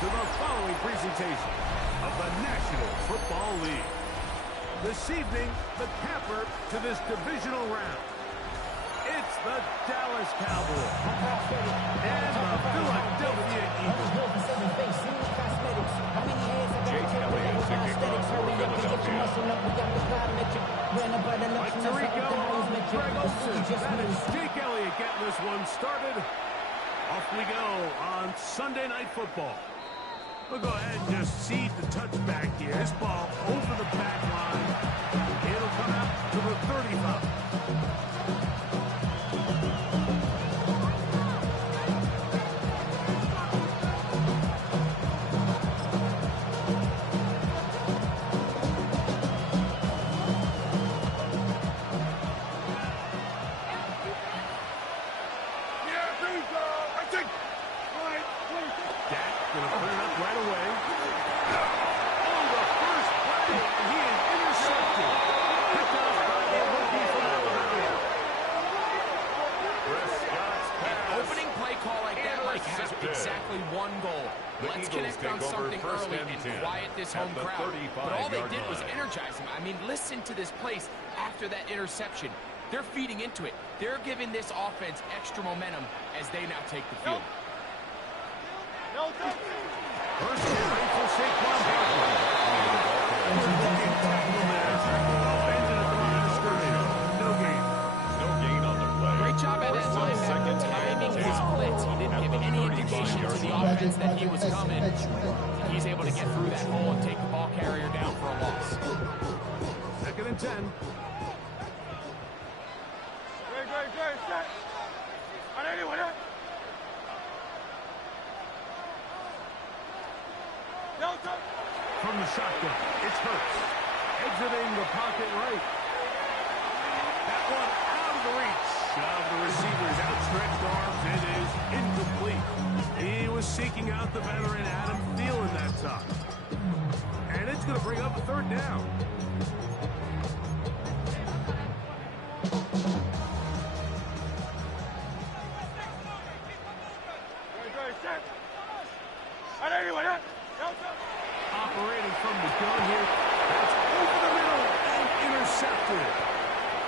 to the following presentation of the National Football League. This evening, the capper to this divisional round. It's the Dallas Cowboys and the Philadelphia Eagles. Jake Elliott to kick off for Philadelphia. Like Tariq Elliott, Greg Olsen. That is Jake Elliott getting this one started. Off we go on Sunday Night Football. We'll go ahead and just seed the touchback here. This ball over the back line. It'll come out to the 35. Home crowd, but all they did was energize him. I mean, listen to this place after that interception. They're feeding into it. They're giving this offense extra momentum as they now take the field. First down for Saquon Barkley. No gain. No gain on the play. Great job at that linebacker timing his blitz. He didn't give any indication to the offense that he was coming. He's able to get through that hole and take the ball carrier down for a loss. 2nd and 10. From the shotgun, it's Hurts. Exiting the pocket right. That one out of the reach of the receiver's outstretched arms. It is incomplete. He was seeking out the veteran Adam Thielen that time. And it's going to bring up a 3rd down. Operating from the gun here. That's over the middle and intercepted.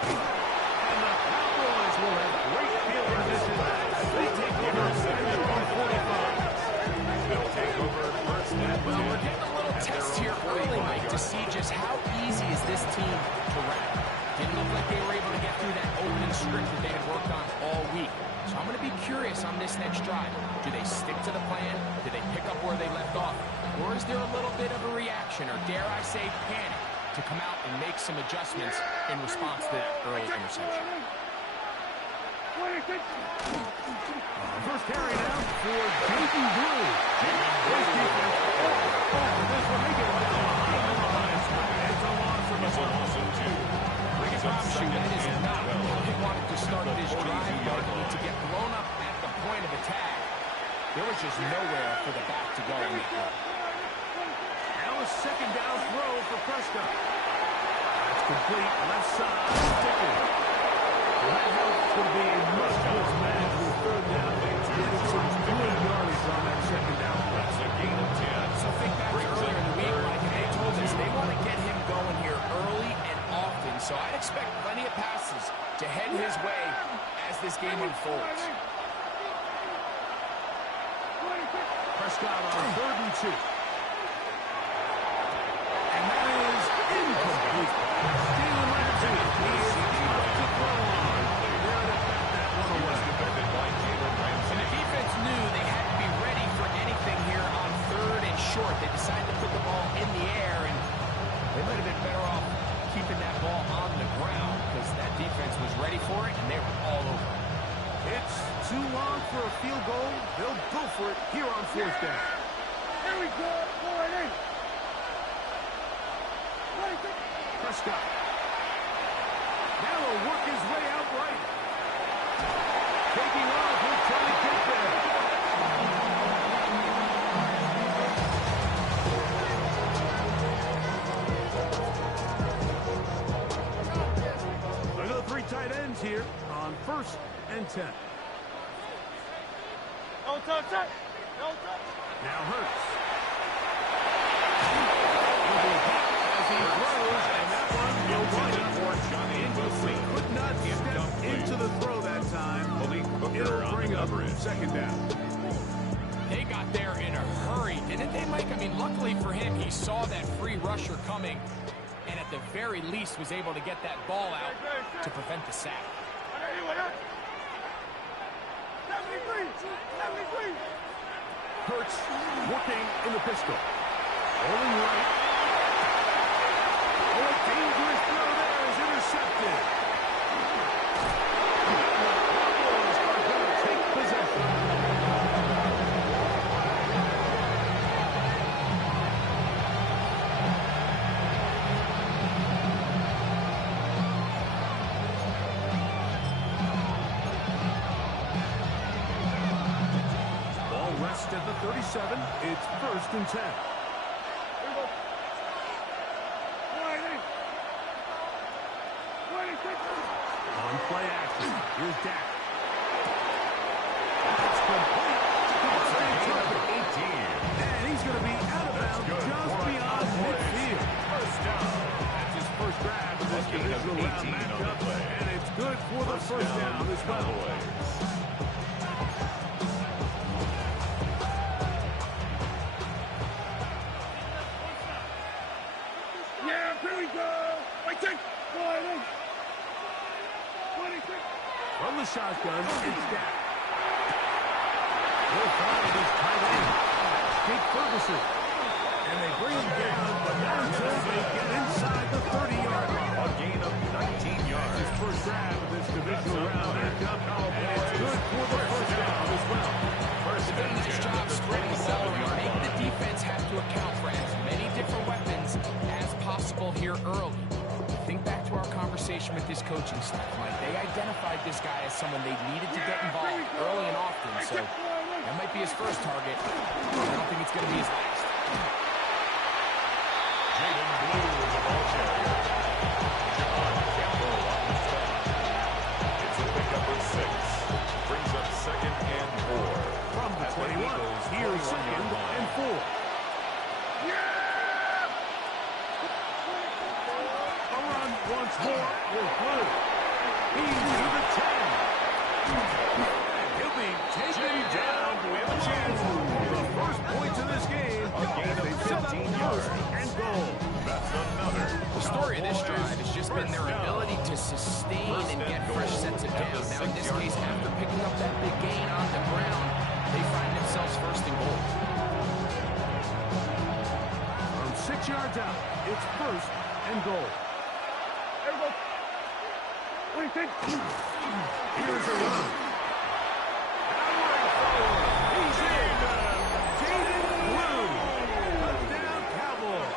And the Cowboys will have great field position as they take over at the 145. They'll take over first and 10. Well, we're getting a little test here early, Mike, to see just how easy is this team to wrap. Didn't look like they were able to get through that opening script that they had worked on all week. So I'm going to be curious on this next drive. Do they stick to the plan? Do they pick up where they left off? Or is there a little bit of a reaction, or dare I say panic, to come out and make some adjustments in response to that early interception? First carry now for Jason Blue. This defense over this one. They get him down behind the lines. It's a loss of It's a loss of 2. I promise you, that is not how he wanted to start this drive, Barkley, to get blown up at the point of attack. There was just nowhere for the back to go in that one. Now a 2nd down throw for Prescott. That's complete. Left side. Sticking. Well, that help's going to be a must-win match with 3rd down. Getting some good yardage on that 2nd down. That's a gain of 10. So think back to earlier in the week, like they told us, they want to get him going here early and often. So I'd expect plenty of passes to head his way as this game unfolds. Prescott on 3rd and 2. And that is incomplete. Jalen Ramsey is up to throw on. There to bat that one away. Defended by Jalen Ramsey. And the defense knew they had to be ready for anything here on 3rd and short. They decided to put the ball in the air, and they might have been better off keeping that ball on the ground because that defense was ready for it, and they were all over it. It's too long for a field goal. They'll go for it here on 4th down. Here we go. Prescott. Now he'll work his way out right. Taking off. He'll try to get there. Another 3 tight ends here on 1st and 10. Now Hurts. He'll be hit as he throws, and that one will wind up incomplete. Could not step into the throw that time. It'll bring up second down. They got there in a hurry, didn't they, Mike? I mean, luckily for him, he saw that free rusher coming, and at the very least was able to get that ball out to prevent the sack. Hurts working in the pistol. Rolling right. Oh, a dangerous throw there is intercepted. Cowboys are going to take possession. At the 37, it's 1st and 10. On play action, here's Dak. It's complete. It's 18. And he's going to be out of bounds just beyond midfield. First down. That's his first grab of this divisional round matchup, and it's good for the first down as well. From the shotgun, it's Dak. He'll follow this tight end, Jake Ferguson. And they bring him down, but not until they get inside the 30-yard line. A gain of 19 yards. His first grab of this divisional round matchup, and it's good for the first down as well. They've done a nice job spreading the ball around, making the defense have to account for as many different weapons as possible here early. Think back to our conversation with this coaching staff, Mike. They identified this guy as someone they needed to get involved early and often, so that might be his first target. I don't think it's going to be his last. Jaden Blue is the ball carrier. John Campbell on the stop. It's a pickup of 6. Brings up 2nd and 4. From the 21, here's 2nd and 4. Once more with Blue. He's to the 10. He'll be taken down. We have a chance for the first points of this game. A gain of 15 yards. And goal. That's another. The story of this drive has just been their ability to sustain and get fresh sets of downs. Now, in this case, after picking up that big gain on the ground, they find themselves 1st and goal. From 6 yards out, it's 1st and goal. What do you think? Here's a run. Powering forward. He's in. Jaden Blue. Touchdown, Cowboys.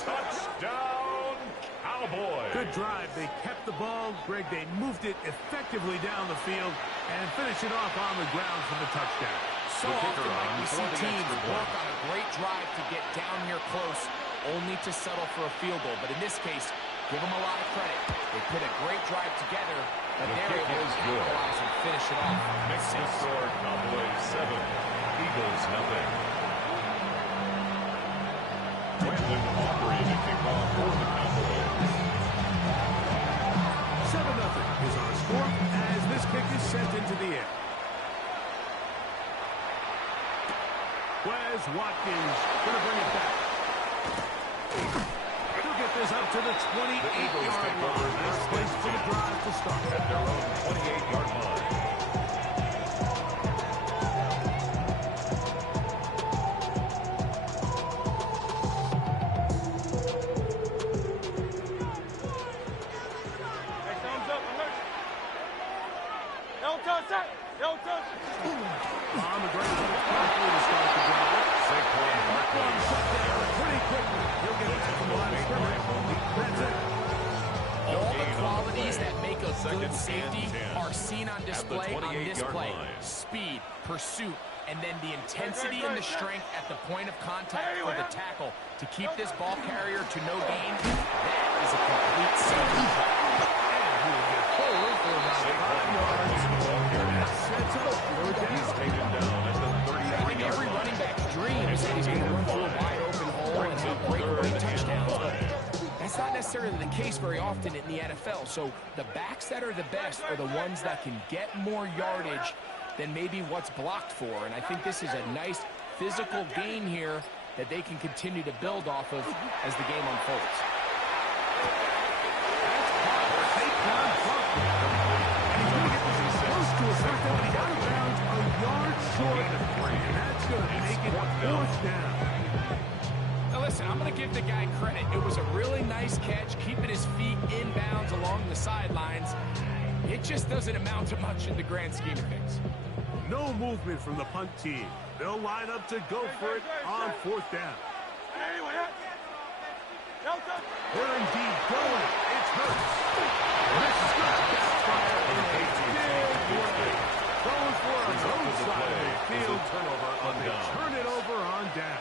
Touchdown, Cowboys. Good drive. They kept the ball. Greg, they moved it effectively down the field and finished it off on the ground for the touchdown. So often, like we see teams work on a great drive to get down here close, only to settle for a field goal. But in this case, give them a lot of credit. They put a great drive together, but they're able to capitalize and finish it off. Next score, Cowboys 7, Eagles 0. Brandon Aubrey to kick off for the Cowboys. 7-0 is our score as this kick is sent into the air. Wes Watkins going to bring it back. He'll get this up to the 28-yard line. Nice place for the drive to start. At their own 28-yard line. On the ground, Barkley to start the drive. Saquon Barkley Shut down pretty quickly. He'll get back from the line of scrimmage. That's it. All the qualities that make a good safety are seen on display on this play. Speed, pursuit, and then the intensity and the strength at the point of contact for the tackle to keep this ball carrier to no gain. That is a complete safety play. And he will get forward for about 5 yards. That sets up third down. He's taken down at the 33-yard Every line. running back's dream is that he's going to run through a wide open hole and necessarily the case very often in the NFL. So the backs that are the best are the ones that can get more yardage than maybe what's blocked for. And I think this is a nice physical gain here that they can continue to build off of as the game unfolds. Now listen, I'm going to give the guy credit. It was a really nice catch, keeping his feet inbounds along the sidelines. It just doesn't amount to much in the grand scheme of things. No movement from the punt team. They'll line up to go for it on 4th down. They're indeed going. It's Hurts. This is going to backfire in a big way. Going for a low side of the field. Turnover on down. Turn it over on down.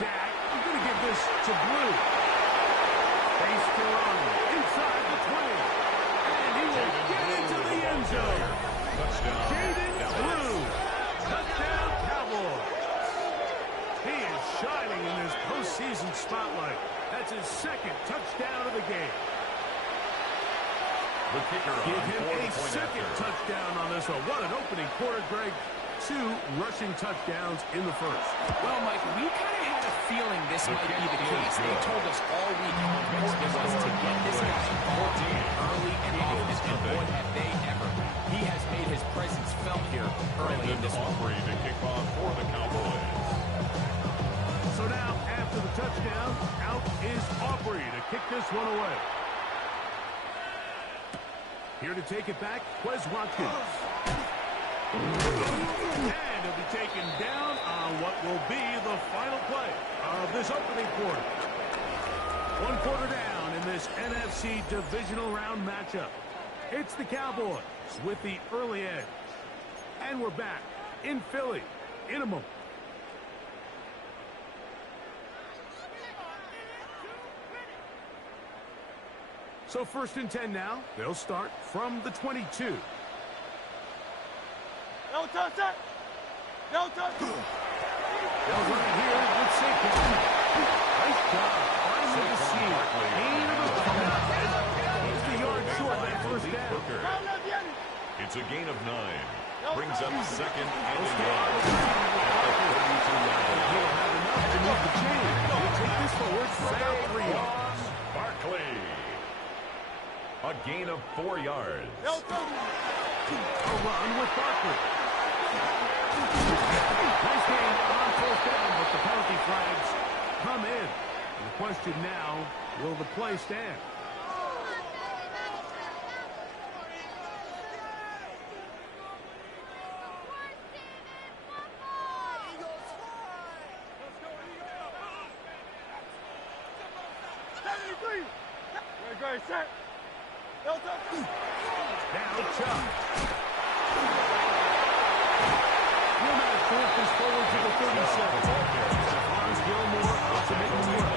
Dak, you're going to give this to Blue. Face to run. Inside the 20. And he will get into the end zone. Touchdown. Jaden Blue. Touchdown, Cowboys. He is shining in this postseason spotlight. That's his 2nd touchdown of the game. The kicker Give on him a 4th 2nd touchdown on this one. What an opening quarter, Greg. 2 rushing touchdowns in the 1st. Well, Mike, we kind of had a feeling this might be the case. They told us all week how important it was to get this guy involved early and often, and boy, have they ever. He has made his presence felt here early in this one. Aubrey to kick off for the Cowboys. So now, after the touchdown, out is Aubrey to kick this one away. Here to take it back, Quez Watkins. And he'll be taken down on what will be the final play of this opening quarter. 1 quarter down in this NFC divisional round matchup. It's the Cowboys with the early edge. And we're back in Philly in a moment. So 1st and 10 now. They'll start from the 22. No touch it! No touch it! They'll run it here with Saquon. Nice job. Finding the seam. Gain of a touchdown. He's the yard short that 1st down. It's a gain of 9. Brings up 2nd and 1. He'll have enough to move the chain. He'll take this forward for about 3 yards. Barkley. A gain of 4 yards. A run with Barkley. Nice game on 4th down, but the penalty flags come in. And the question now, will the play stand? Set. No touch. Now Chubb. He'll now push this forward to the 37. Gilmore up to make the work.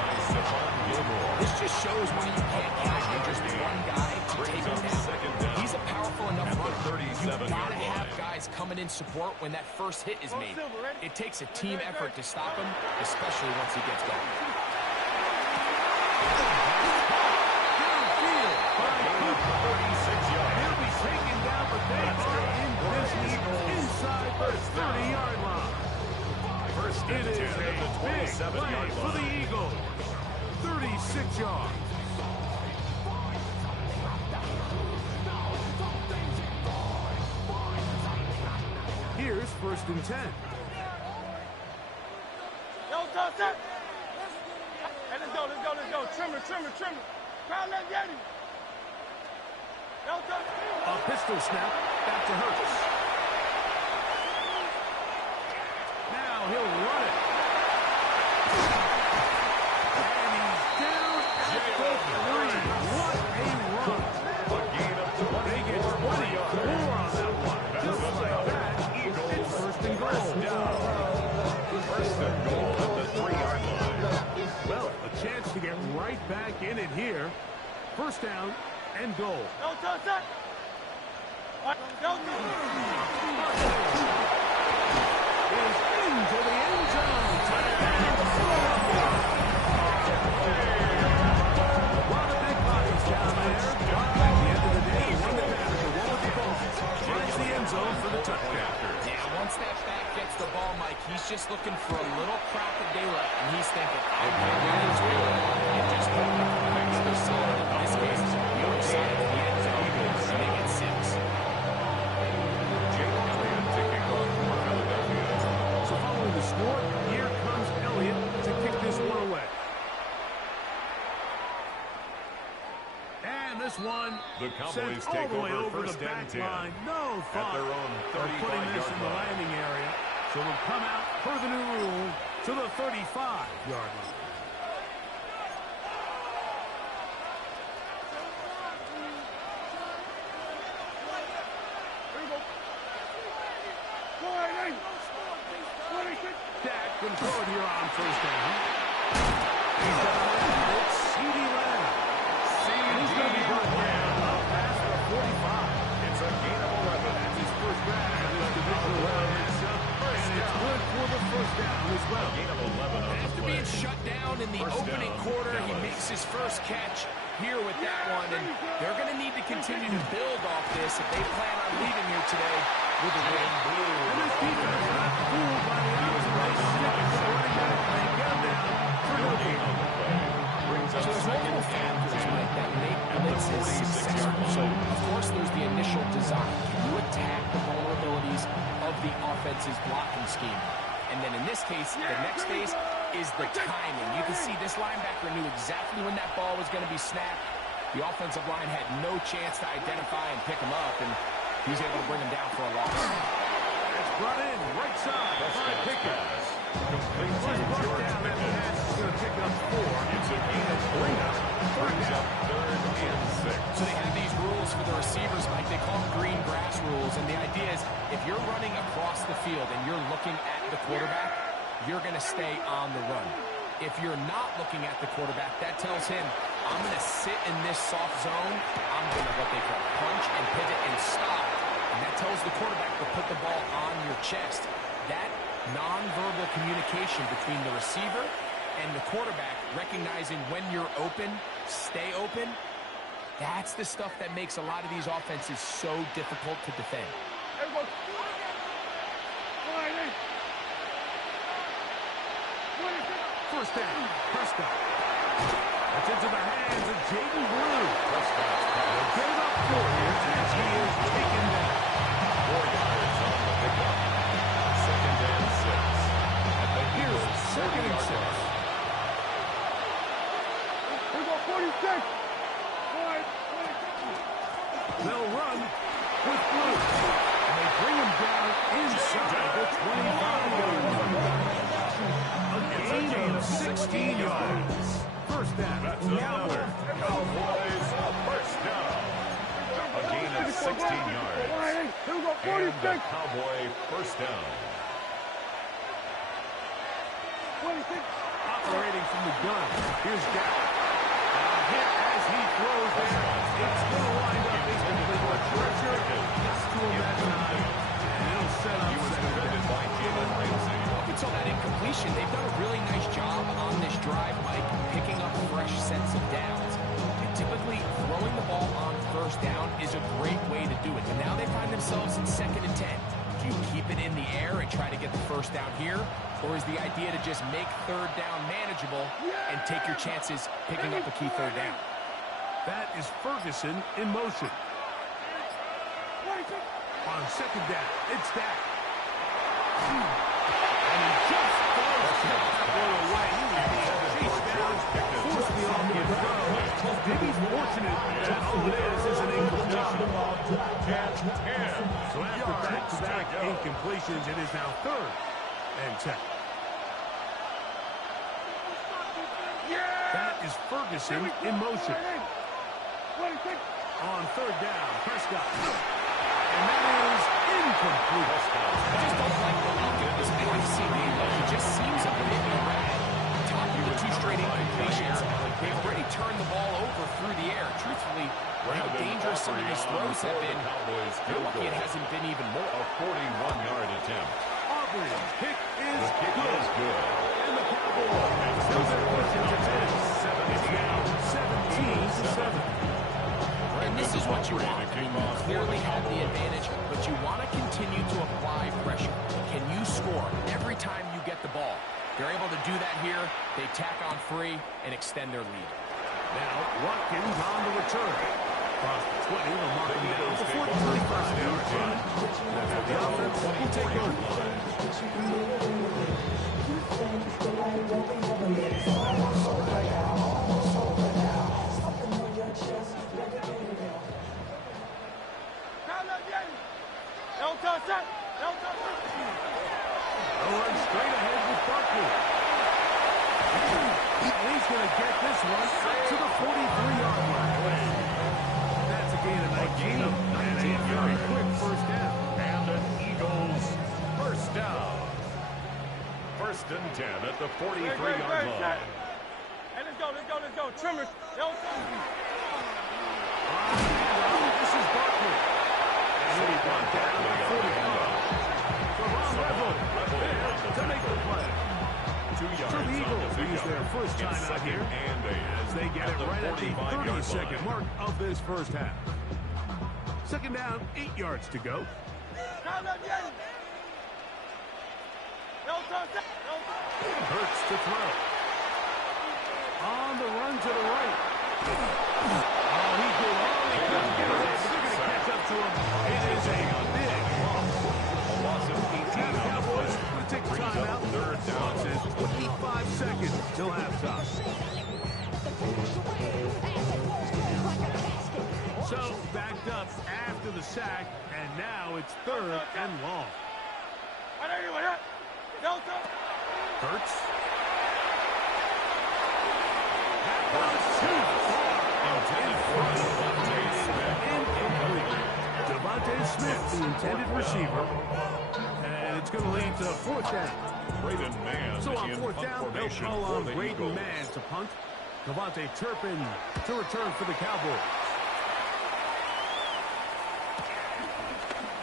This just shows why you can't count on just one guy to take him down. He's a powerful enough runner. You've got to have guys coming in support when that first hit is made. It takes a team effort to stop him, especially once he gets going. He'll be taken down, but they are in business inside the 30-yard line. It is a big play for the Eagles. 36 yards. Here's 1st and 10. No touch it. Hey, let's go. Trimmer. Crown that Yeti. No touch. A pistol snap back to Hurts. Now he'll run it. And he's down at the 3. What a run. A gain of 24. They get 24 on that one. Just like that, it's 1st and goal. First and goal at the 3-yard line. Well, a chance to get right back in it here. 1st down and goal. No touch it. No touch. Is into the end zone. Touchdown, a lot of big bodies down there. But at the end of the day, one that matters, the one with the ball, finds the end zone for the touchdown. Yeah, once that back gets the ball, Mike, he's just looking for a little crack of daylight, and he's thinking, I'll get right into it and just hope the quarterback's so solid. In this case, the other side of the end zone, and they get 6. Jake Elliott to kick off for Philadelphia. So following the score, here comes Elliott to kick this one away. And this one The Cowboys sent all take the way over over the first and back 10. line. No At thought their own of putting this 35-yard in the line. landing area. So we'll come out per the new rule to the 35-yard line. Dak can throw it here on first down. He's got a man. It's CeeDee Lamb. He's going to be brought down up past the 45. It's a gain of 11. That's his first grab in this divisional round matchup. And it's good for the first down as well. Gain of 11 on the After play. being shut down in the First opening down, quarter, he Dallas. makes his first catch here with that one, and they're going to need to continue to build off this if they plan on leaving here today with a win. And this defense not fooled by the odds. They stick with the running back and they get him down for no gain. Brings So up there's second multiple and factors, Mike, that make blitzes 46 successful. yards. So, of course, there's the initial design. Can you attack the vulnerabilities of the offense's blocking scheme? And then in this case, the next phase is the timing. You can see this linebacker knew exactly when that ball was going to be snapped. The offensive line had no chance to identify and pick him up, and he's able to bring him down for a loss. It's brought in right side by Pickett. Complete to First brought George down, that Pickens. pass is going to pick up 4. It's a gain of 3. Brings up third and 6. So they have these rules for the receivers, Mike. They call them green grass rules, and the idea is if you're running across the field and you're looking at the quarterback, you're going to stay on the run. If you're not looking at the quarterback, that tells him, I'm going to sit in this soft zone. I'm going to what they call punch and pivot and stop. And that tells the quarterback to put the ball on your chest. That nonverbal communication between the receiver and the quarterback, recognizing when you're open, stay open, that's the stuff that makes a lot of these offenses so difficult to defend. First down, Prescott. That's into the hands of Jaden Blue. Prescott's They'll get it up for him as he is taken down. 4 yards on the pickup. Second and 6. At the Here's Eagles' second and 30-yard 6. line. We go 46. They'll run with Blue. And they bring him down inside the 25-yard line. A gain of 16 yards. First down. That's another. Cowboys first down. A gain of 16 yards. Here we go, And the 46. Cowboy first down. 26. Operating from the gun. Here's Dak. A hit as he throws there. It's going to wind up incomplete. Pressure gets to him that time. And it'll set up He was second defended down. by Jalen Ramsey. Up until that incompletion, they've done a really nice job on this drive, Mike, picking up fresh sets of downs. And typically, throwing the ball on first down is a great way to do it. But now they find themselves in 2nd and 10. Do you keep it in the air and try to get the first down here? Or is the idea to just make third down manageable and take your chances picking up a key third down? That is Ferguson in motion. On second down, it's Dak. And he just throws that one away. He was being chased down, forced me off the throw. Maybe he's fortunate that all it is an incompletion. So after back-to-back incompletions, it is now 3rd and 10. That is Ferguson in motion. On 3rd down, Prescott. And that is incomplete. I just don't like the look at this passing game. He just seems a bit erratic. Top of the 2 straight incompletions. They've already turned the ball over through the air. Truthfully, how dangerous some of his throws have been, you're lucky it hasn't been even more. A 41-yard attempt. Off Kick is The kick good. is good. And the Cowboys still going to push it to 10. It's now 17-7. And this is what you want. I mean, you clearly have the advantage, but you want to continue to apply pressure. Can you score every time you get the ball? They're able to do that here. They tack on 3 and extend their lead. Now, Watkins on the return. Across the 20, they'll mark him down before the 31st line. The offense will take over. They'll run straight ahead with Barkley. He's going to get this one up to the 43-yard line. That's a gain of 19 and a very quick first down. And an Eagles first down. First and 10 at the 43-yard line. Hey, let's go. Trimmers. This is Barkley. And he'll be brought down at the 40-yard line. To make the play. 2 yards So the on Eagles the use pickup. their first time It's out here second and 8 as they get at it the right at the 45-yard 30-second line. mark of this first half. Second down, 8 yards to go. Hurts to throw. On the run to the right. Oh, he did all he could to get away. But they're going to catch up to him. It is a big loss. A loss of 18 Now the on the Cowboys play. going to take the Brings time up out. third down. Says 25 seconds till halftime. So backed up after the sack, and now it's third and long. Hurts. That was too far. Intended for Devontae Smith. Incomplete. Devontae Smith, the intended receiver. And it's going to lead to fourth down. Braden Mann So on in fourth punt down, they'll formation call for on the Braden Eagles. Mann to punt. Devontae Turpin to return for the Cowboys.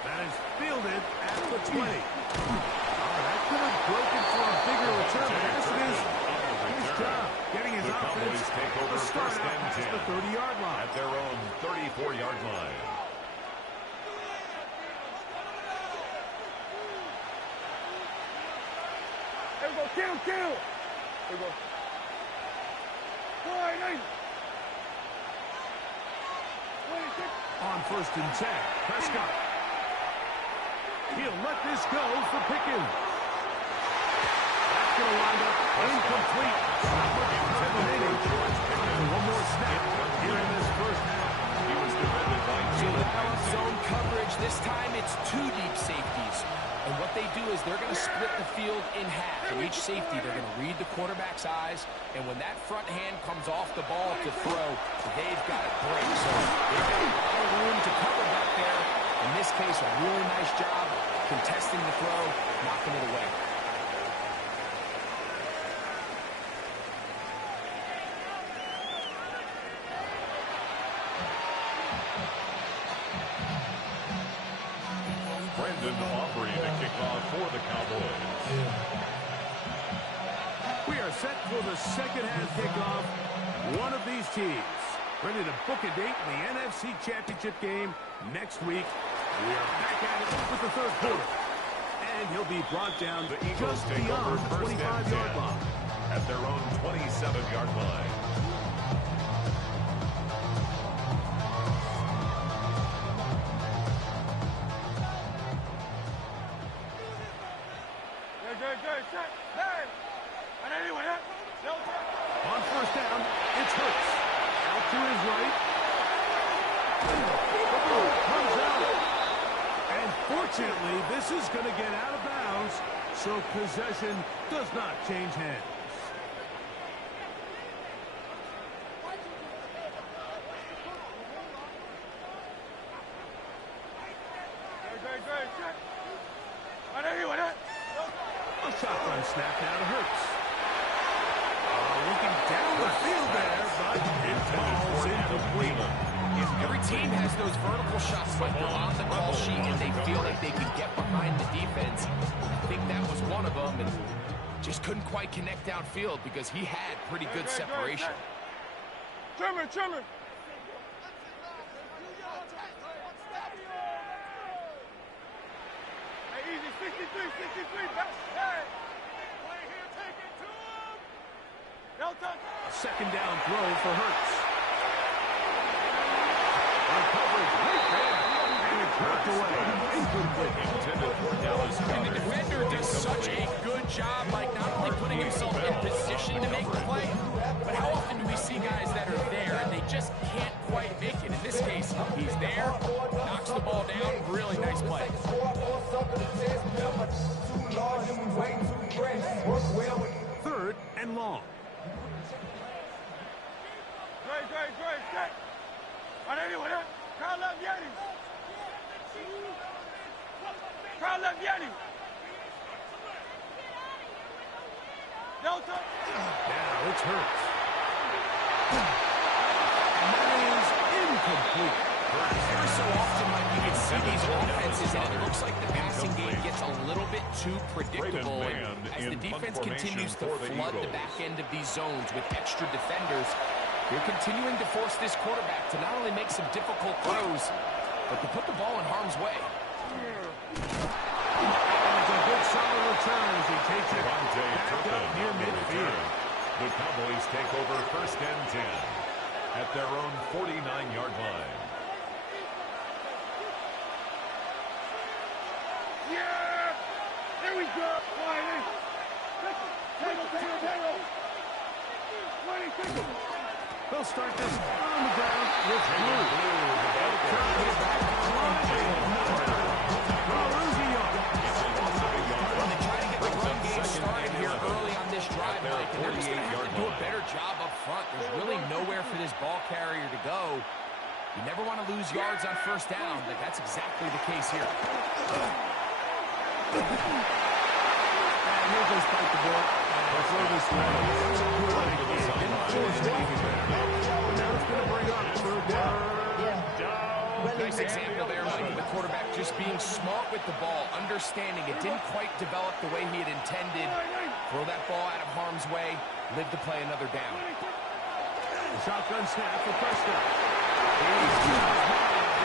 That is fielded at the 20. That could have broken for a bigger return, but as it is, his job getting his The offense Cowboys take over to start first out and past 10 the 30-yard line. at their own 34-yard line. Here we go, kill. Here we go. Boy, nice. 26. On first and 10, Prescott. He'll let this go for Pickens. That's going to wind up incomplete. One more snap here in this first half. He was defended by So two. now zone coverage. This time it's 2 deep safeties. And what they do is they're going to split the field in half. And each safety, they're going to read the quarterback's eyes. And when that front hand comes off the ball to throw, they've got to break. So they've got a lot of room to cover back there. In this case, a really nice job contesting the throw, knocking it away. Brendan Aubrey to kick off for the Cowboys. We are set for the second half kickoff. One of these teams ready to book a date in the NFC Championship game next week. We are back at it with the third quarter. And he'll be brought down The Eagles just take over beyond the first and 25-yard 10 line. at their own 27-yard line. Good. Shot. Hey. On first down, it's Hurts. Out to his right. The ball comes out. And fortunately, this is going to get out of bounds, so possession does not change hands. Good. Shot. A shotgun snap now to Hurts. Looking down the field there, but it falls incomplete. Every team has those vertical shots, but they're on the call sheet and they feel like they can get behind the defense. I think that was one of them, and just couldn't quite connect downfield because he had pretty good separation. Trimmer, trimmer. Hey, easy, 63, back. Hey. Play here, take it to him. Delta. A second down throw for Hurts. On coverage right there. And it's knocked away. Incomplete. Intended for Dallas. And the defender does such a good job, like not only putting himself in position to make the play, but how often do we see guys that are there and they just can't quite make it? In this case, he's there, knocks the ball down, really nice play. Third and long. Great, set. On anyone, huh? Crowd left Yeti. Crowd left Yeti. Delta. Now it's Hurts. And that is incomplete. Every so often, like you can see these offenses, and it looks like the passing game gets a little bit too predictable. And as the defense continues to flood the back end of these zones with extra defenders, they're continuing to force this quarterback to not only make some difficult throws, but to put the ball in harm's way. And it's a good solid return as he takes it back up near midfield. The Cowboys take over first and 10 at their own 49-yard line. Yeah! There we go! Flying. Tango. 20 seconds. They'll start this on the ground with Blue. Well, they try to get the run game started here early on this drive, Mike, and they're just going to have to do a better job up front. There's really nowhere for this ball carrier to go. You never want to lose yards on first down, but that's exactly the case here. And he'll just bite the ball and throw this one. That's a good idea. Didn't force anything there. But now it's going to bring up third down. Nice example there, Mike, of the quarterback just being smart with the ball, understanding it didn't quite develop the way he had intended. Throw that ball out of harm's way, live to play another down. Shotgun snap for Prescott.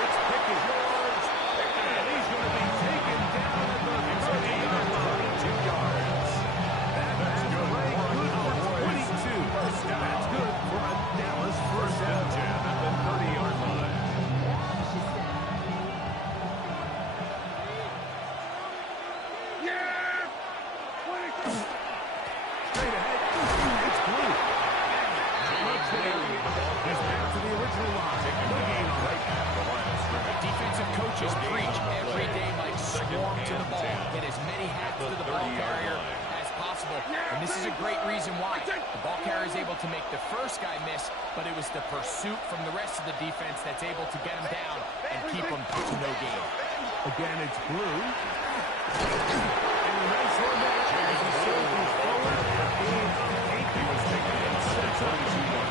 It's Pickett. And he's going to be taken down at the 30-yard line. 2 yards. That's good. Good for 22. That's good for a Dallas first down. 10 at the 30-yard line. Yeah! 20 seconds. Straight ahead. It's Blue. He's back to the original line. No gain on right at the line of scrimmage. Defensive coaches preach every day, Mike, swarm to the ball. Get as many hats to the ball carrier as possible. And this is a great reason why. The ball carrier is able to make the first guy miss, but it was the pursuit from the rest of the defense that's able to get him down and keep him to no gain. Again, it's Blue. And a nice one there as he surges forward. A gain of 8. He was taken and sets up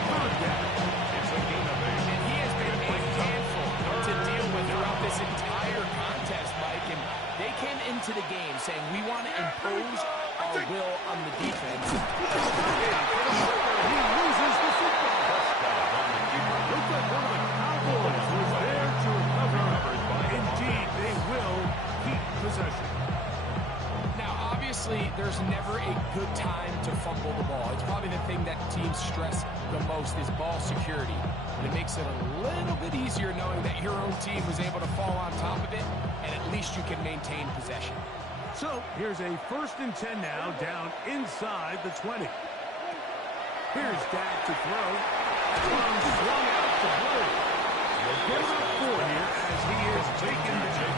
third down. It's a gain of 8. And he has been a handful to deal with throughout this entire contest, Mike. And they came into the game saying, we want to impose our will on the defense. He loses the football. Looks like one of the Cowboys was there to recover. Indeed, they will keep possession. Now, obviously, there's never a good time to fumble the ball. It's probably the thing that teams stress the most is ball security. And it makes it a little bit easier knowing that your own team was able to fall on top of it, and at least you can maintain possession. So, here's a 1st and 10 now, down inside the 20. Here's Dak to throw. One swung out to Blue. They'll get him up 4 here as he is taken down.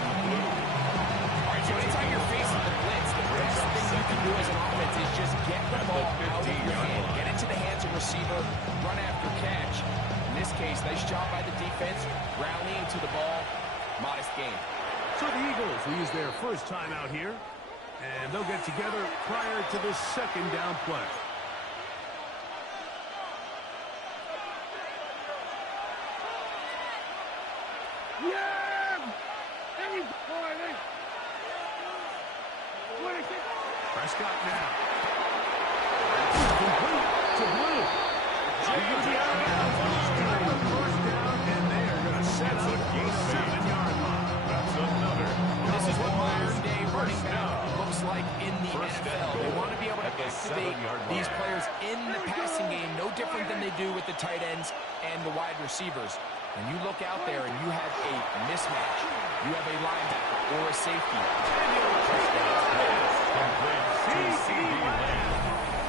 All right, so anytime you're facing the blitz, the best thing you can do as an offense is just get the ball out of your hand. Get into the hands of receiver, run after catch. In this case, nice job by the defense, rallying to the ball, modest gain. So the Eagles use their first time out here, and they'll get together prior to this second down play. Yeah! Hey, boy, hey. Prescott now. Complete to Blue. He's going to be out of bounds. First down, and they are going to set up a 7-yard line. That's another. This is what modern-day running back looks like in the First NFL. down. They want to be able to At the activate 7-yard line. these players in the passing game, no different than they do with the tight ends and the wide receivers. When you look out there and you have a mismatch, you have a linebacker or a safety.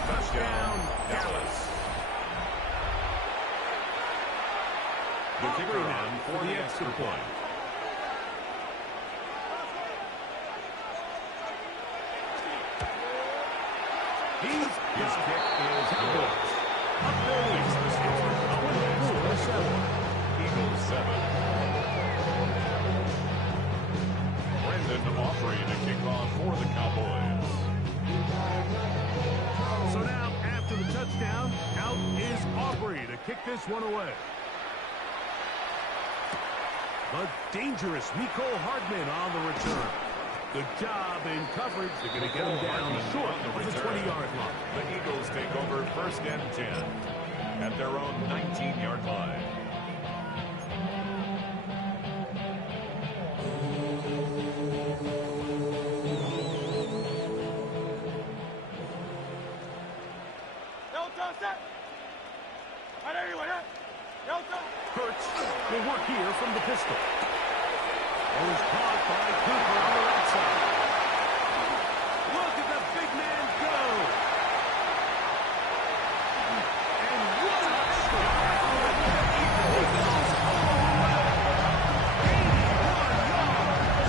Touchdown, Dallas. The kicker on for the extra point. His kick is good. Eagles 7. Brendan offering a kickoff for the Cowboys. So now, after the touchdown, out is Aubrey to kick this one away. The dangerous Mecole Hardman on the return. Good job in coverage. They're going to get him down short of the 20-yard line. The Eagles take over 1st and 10 at their own 19-yard line. Hurts will work here from the pistol. Was caught by Cooper on the right side. Look at the big man go. And what a strike. He goes all the way. 81 yards.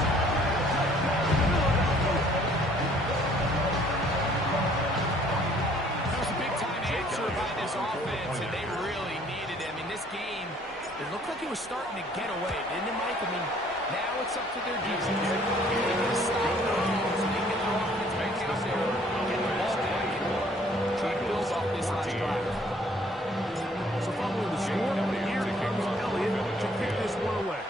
That was a big-time answer by this offense, and they really needed him. In this game, it looked like he was starting to get away, didn't it, Mike? I mean, now it's up to their defense. They need to stop them so they get their offense back out there, get the ball back, and try to build off this last drive. So following the score, here comes Elliott to kick this one away.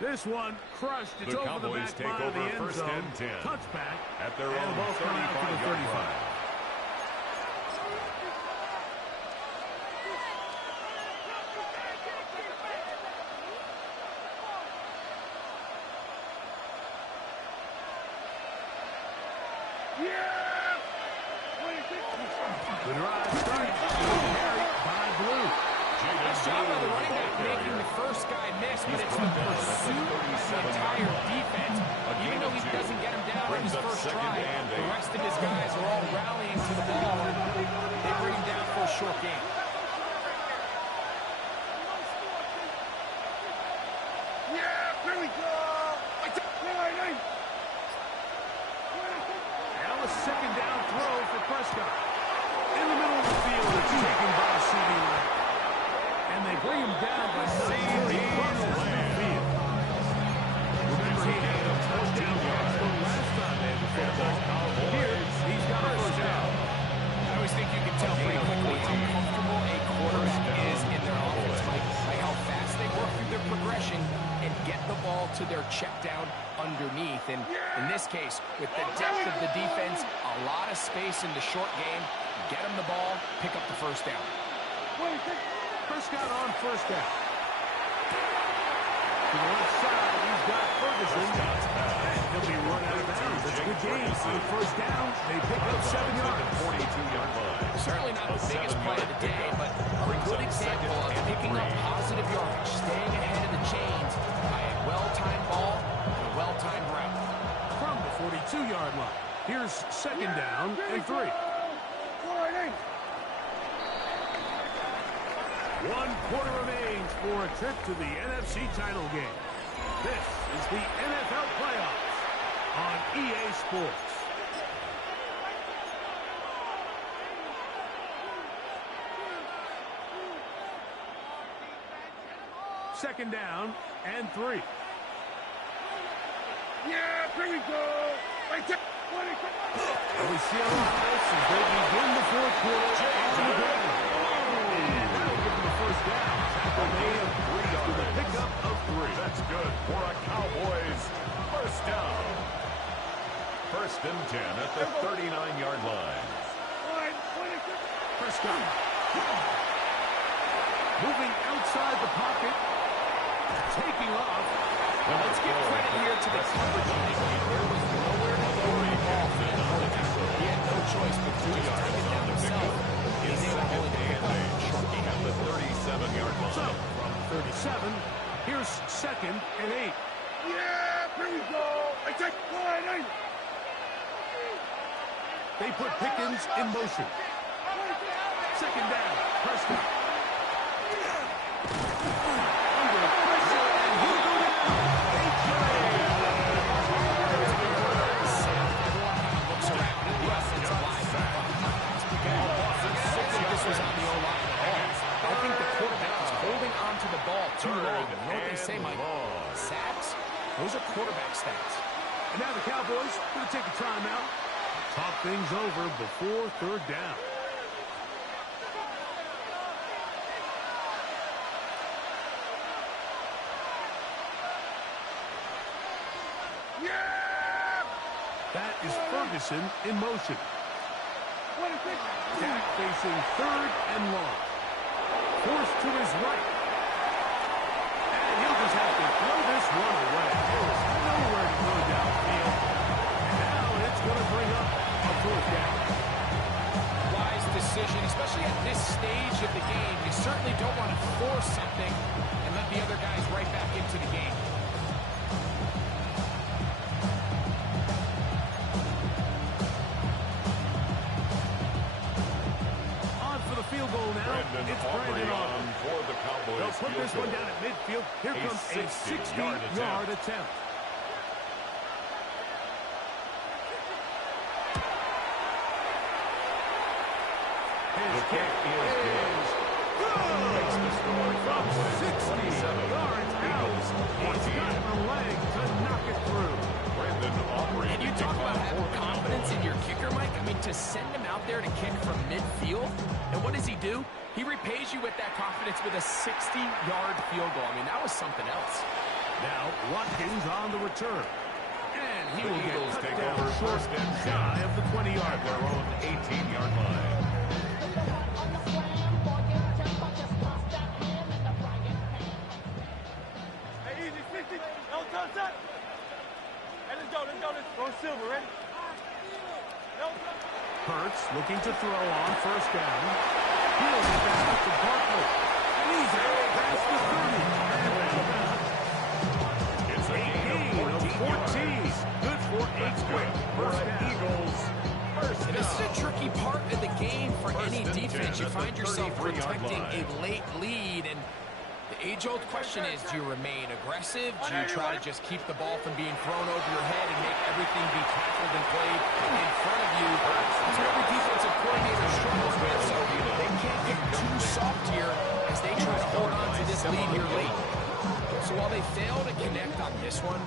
This one crushed. It's The over the Cowboys back take line of the over end 1st zone. and 10 Touchback at their and own ball's coming out to the 35-yard 35. line. The drive starts. Carried by Blue. Nice job by the running back making the first guy miss, but it's the pursuit of the entire defense. Even though he doesn't get him down on his first try, the rest of his guys are all rallying to the ball. They bring him down for a short game. Now a second down throw for Prescott. In the middle of the field, it's taken by C.D. Lamb. And they bring him down by 30 across the field. Remember, he had a touchdown pass from last time they had the football. Here, he's got a first down. I always think you can tell pretty quickly how comfortable a quarterback is in their offense, Mike, by how fast they work through their progression and get the ball to their check down underneath. And in this case, with the depth of the defense, a lot of space in the short game, get them the ball, pick up the first down. Prescott on first down. To the left side, he's got Ferguson. And he'll be run out of bounds. That's a good game. On first down, they pick up 7 yards. 42-yard line. Certainly not the biggest play of the day, but a good example of picking up positive yardage, staying ahead of the chains by a well-timed ball and a well-timed route. From the 42-yard line. Here's second down and 3. 1 quarter remains for a trip to the NFC title game. This is the NFL playoffs on EA Sports. Second down and 3. Yeah, here we go. And we see a lot of this as they begin the fourth quarter on the ground. And that'll give them the first down. Tackled Prescott. Moving outside the pocket. Taking off. Well, let's give credit here to the coverage on this game. There was nowhere to go with the ball for that quarterback. He had no choice but to just take it down himself. He's able to hold the pickup. Shorty at the 37-yard line. So, from 37, here's 2nd and 8. Yeah, here we go. I take line 8. They put Pickens in motion. 2nd down, Prescott. Under pressure, and he'll go down. Looks around at the offensive line. This was on the O-line at all. I think the quarterback is holding on to the ball too long. You know what they say, Mike? Sacks, those are quarterback stats. And now the Cowboys going to take a timeout. Talk things over before 3rd down. Yeah! That is Ferguson in motion. Dak facing 3rd and long. Forced to his right. And he'll just have to throw this one away. There is nowhere to go downfield. And now it's going to bring up a 4th down. Wise decision, especially at this stage of the game. You certainly don't want to force something and let the other guys right back into the game. On for the field goal now. It's Brandon Aubrey. For the Cowboys. They'll put this one down at midfield. Here comes a 60-yard attempt. His kick is good. Makes the score From 60 yards out. He's got the leg to knock it through. Brandon Aubrey. And you talk about having confidence in your kicker, Mike. I mean, to send him out there to kick from midfield, and what does he do? He repays you with that confidence with a 60-yard field goal. I mean, that was something else. Now, Watkins on the return. And he will get cut take down over short 1st and 10. shy of the 20-yard Their line. own 18-yard line. Hey, easy, 60. No touch that. Hey, let's go. Go silver, ready? No touch. Hurts looking to throw on 1st down. He'll get that out to Barkley. And he's out past the 30. And It's a gain of 14. Good for 8 quick. First down. Eagles. And this is a tricky part of the game for any and defense. 10 You at the find yourself 33-yard protecting line. a late lead, and the age-old question is, do you remain aggressive? Do you try to just keep the ball from being thrown over your head and make everything be tackled and played in front of you? That's what every defensive coordinator struggles with, so they can't get too soft here as they try to hold on to this lead here late. So while they fail to connect on this one,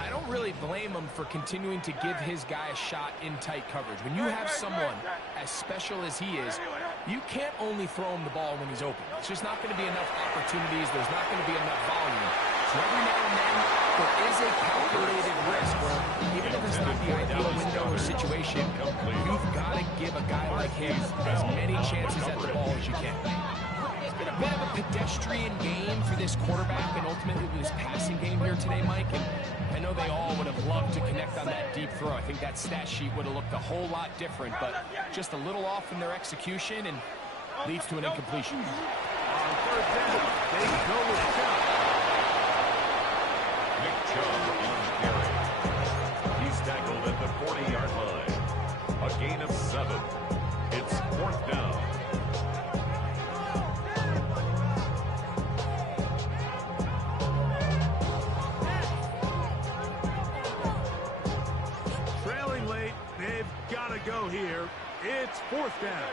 I don't really blame him for continuing to give his guy a shot in tight coverage. When you have someone as special as he is, you can't only throw him the ball when he's open. It's just not going to be enough opportunities. There's not going to be enough volume. So every now and then, there is a calculated risk where even if it's not the ideal window or situation, you've got to give a guy like him as many chances at the ball as you can. It's been a bit of a pedestrian game for this quarterback and ultimately this passing game here today, Mike. And I know they all would have loved to connect on that deep throw. I think that stat sheet would have looked a whole lot different, but just a little off in their execution and leads to an incompletion. On 3rd down, they go with Chubb. Nick Chubb on carry. He's tackled at the 40-yard line. A gain of 7. It's 4th down. Trailing late, they've got to go here. It's 4th down.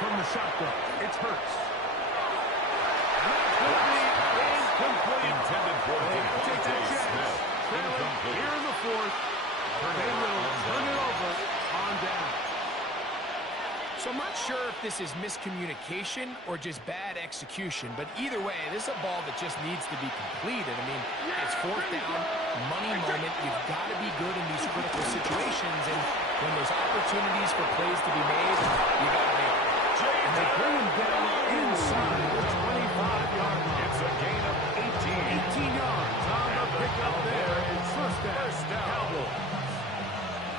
From the shotgun, it's Hurts. And that's going to be incomplete. Intended for Take that Devontae chance. Smith. Trailing Incomplete. here in the 4th. They will turn it over on down. So I'm not sure if this is miscommunication or just bad execution, but either way, this is a ball that just needs to be completed. I mean, it's fourth down, money moment. You've got to be good in these critical situations, and when there's opportunities for plays to be made, you got to make them. And they bring him down inside the 25-yard line. It's a gain of 18. 18 yards on the pickup there. It's first down. Cowboys.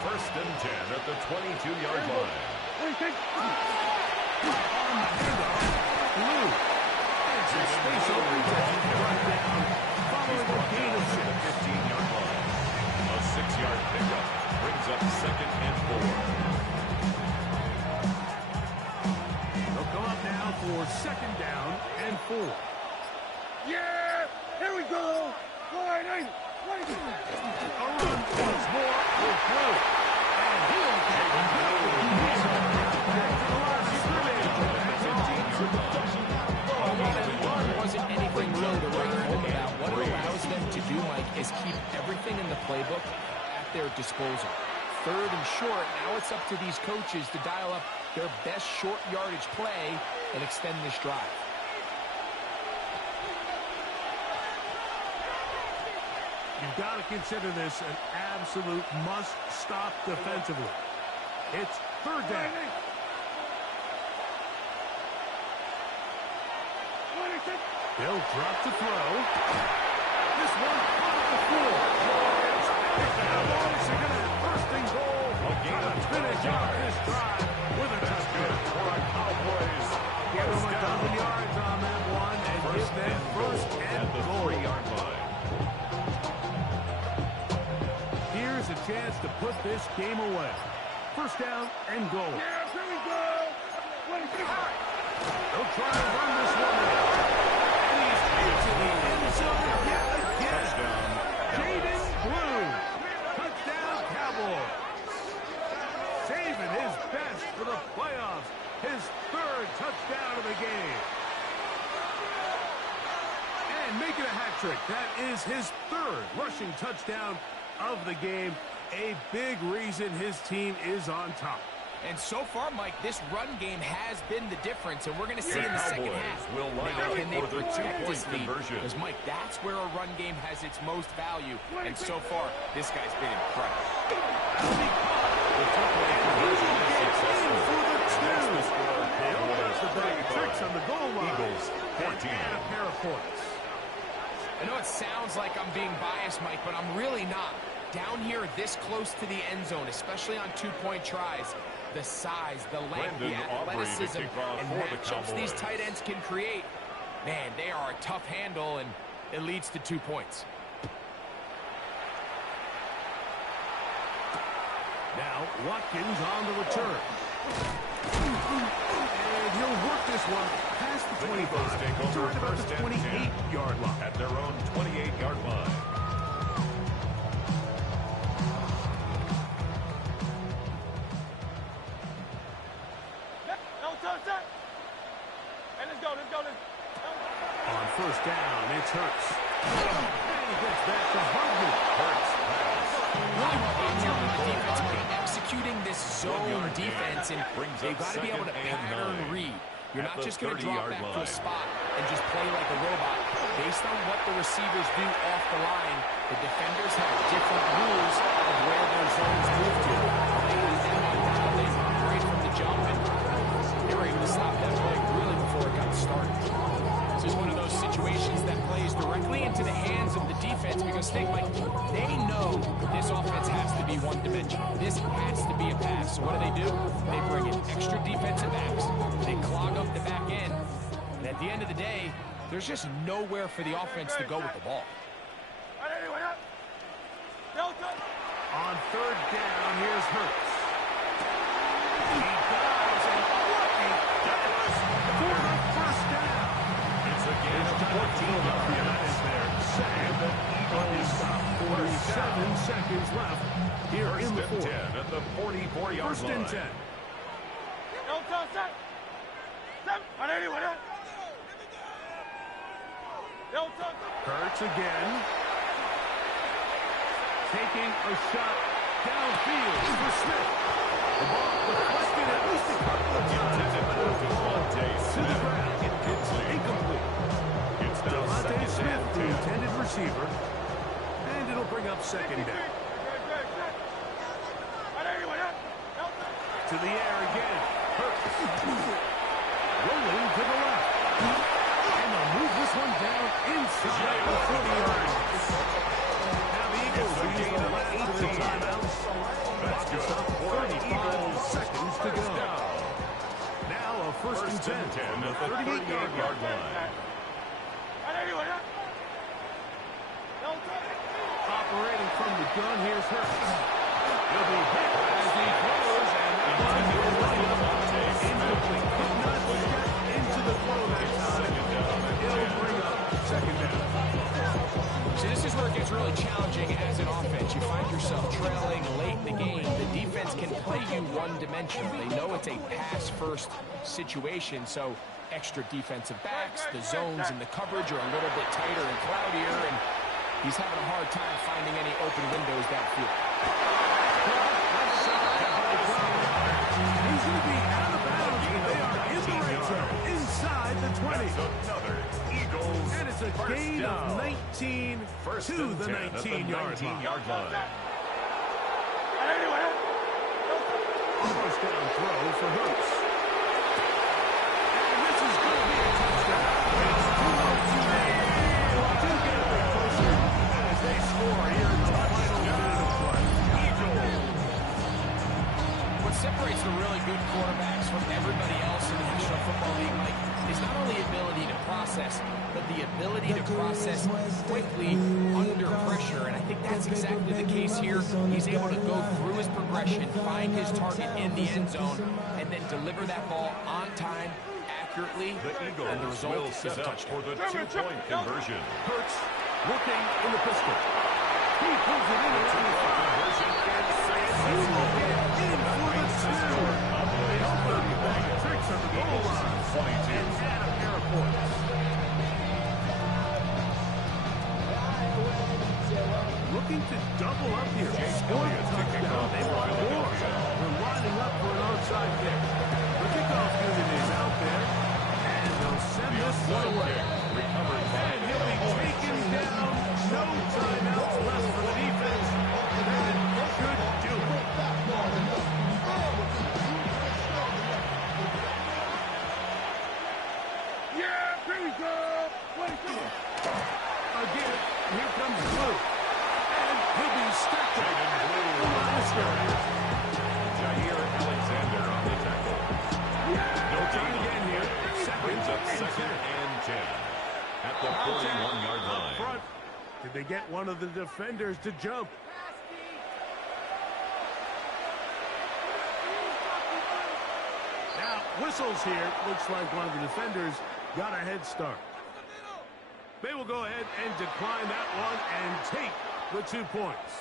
First and 10 at the 22-yard line. On the handoff, Blue. And some space opens as he brought down following a gain of 6. 15-yard line. A 6-yard pickup brings up second and 4. They'll come up now for second down and 4. Yeah! Here we go! Line 8! A run once more with Blue. And he'll take it. There wasn't anything really to write home about. What it allows them to do, Mike, is keep everything in the playbook at their disposal. Third and short, now it's up to these coaches to dial up their best short yardage play and extend this drive. You've got to consider this an absolute must-stop defensively. It's third down. He'll drop to throw. This one off the floor. It's going to first and goal. Finish off this drive with a touchdown. For our Cowboys. Give them 1,000 yards on that one and give them first and goal. 3-yard line. Here's a chance to put this game away. First down and goal. Yeah, here we go! They'll try to run this one out. And he's into the end zone yet again. Touchdown. Jaden Blue. Touchdown Cowboys. Saving his best for the playoffs. His third touchdown of the game. And making a hat trick. That is his third rushing touchdown of the game. A big reason his team is on top. And so far, Mike, this run game has been the difference, and we're going to see in the second half. Will line Now, up can they for the protect this two-point lead? conversion. Because, Mike, that's where a run game has its most value, and so far, this guy's been incredible. The two-point conversion is successful. That's the score. The bag of tricks on the goal line. Eagles, 14. And a pair of points. I know it sounds like I'm being biased, Mike, but I'm really not. Down here, this close to the end zone, especially on two-point tries, the size, the length, the athleticism, and matchups these tight ends can create, man, they are a tough handle, and it leads to 2 points. Now, Watkins on the return. And he'll work this one past the 25. Take over to right about first the and 28-yard line. At their own 28-yard line. On first down, it's Hurts. And he gets back to Hardman. Hurts pass. Executing this zone defense, and they've got to be able to pattern read. You're not just going to drop back to a spot and just play like a robot. Based on what the receivers do off the line, the defenders have different rules of where their zones move to. They use them on top. They operate from the jump, and they were able to stop that play really before it got started. This is one of those situations that plays directly into the hands of the defense because think, like, they know this offense has to be one-dimensional. This has to be a pass. So what do? They bring in extra defensive backs. They clog up the back end. And at the end of the day, there's just nowhere for the offense to go with the ball. On third down, here's Hurts. He dives and looking for the first down. It's a gain of 14 yards. That is their second on his stop. 47 seconds left here First in the and fourth. 10 at the 44-yard line. First and 10. Hurts again. Taking a shot Downfield for Smith. The ball deflected at least a couple of times. To the ground. Incomplete. Devontae Smith, the intended receiver. And it'll bring up second down. To the air again. Hurts. Rolling to the left. And they'll move this one down inside the 40-yard. Now the Eagles regain the last of their timeouts. That's good. 35 seconds to go. Now a first and 10 from the 38-yard line. Operating from the gun, here's Hurts. He'll be hit as he throws, and incomplete. Could not step into the flow that time. He'll bring up second down. So this is where it gets really challenging as an offense. You find yourself trailing late in the game. The defense can play you one-dimensional. They know it's a pass-first situation, so extra defensive backs, the zones and the coverage are a little bit tighter and cloudier, and he's having a hard time finding any open windows downfield. He's going to be out of bounds, and they are in the red zone, inside the 20. And it's a gain of 19 to the 19-yard line. Almost down throw for Hurts. And this is going to be a touchdown. It's 2-1-2. Do get a bit closer as they score here in the final minute of play. What separates the really good quarterbacks from everybody else in the National Football League, Mike, is not only ability to process, but the ability to process quickly under pressure. And I think that's exactly the case here. He's able to go through his progression, find his target in the end zone, and then deliver that ball on time, accurately, and the result is a touchdown. For the two-point conversion. Hurts looking in the pistol. He pulls it in around the conversion and he will get in for the two. They open the bag of tricks on the goal line and add a pair of points. Looking to double up here. Score the touchdown. They want more. They're lining up for an onside kick. The kickoff unit is out there, and they'll send this one away. And he'll be taken down. No timeouts left for the defense. That should do it. Yeah, here we go. Again, here comes Blue. And he'll be stuck at the line of scrimmage. Jair Alexander on the tackle. No time again here. Brings up second and 10 at the 41-yard line. Front. Did they get one of the defenders to jump? Now, whistles here. Looks like one of the defenders got a head start. They will go ahead and decline that one and take the 2 points.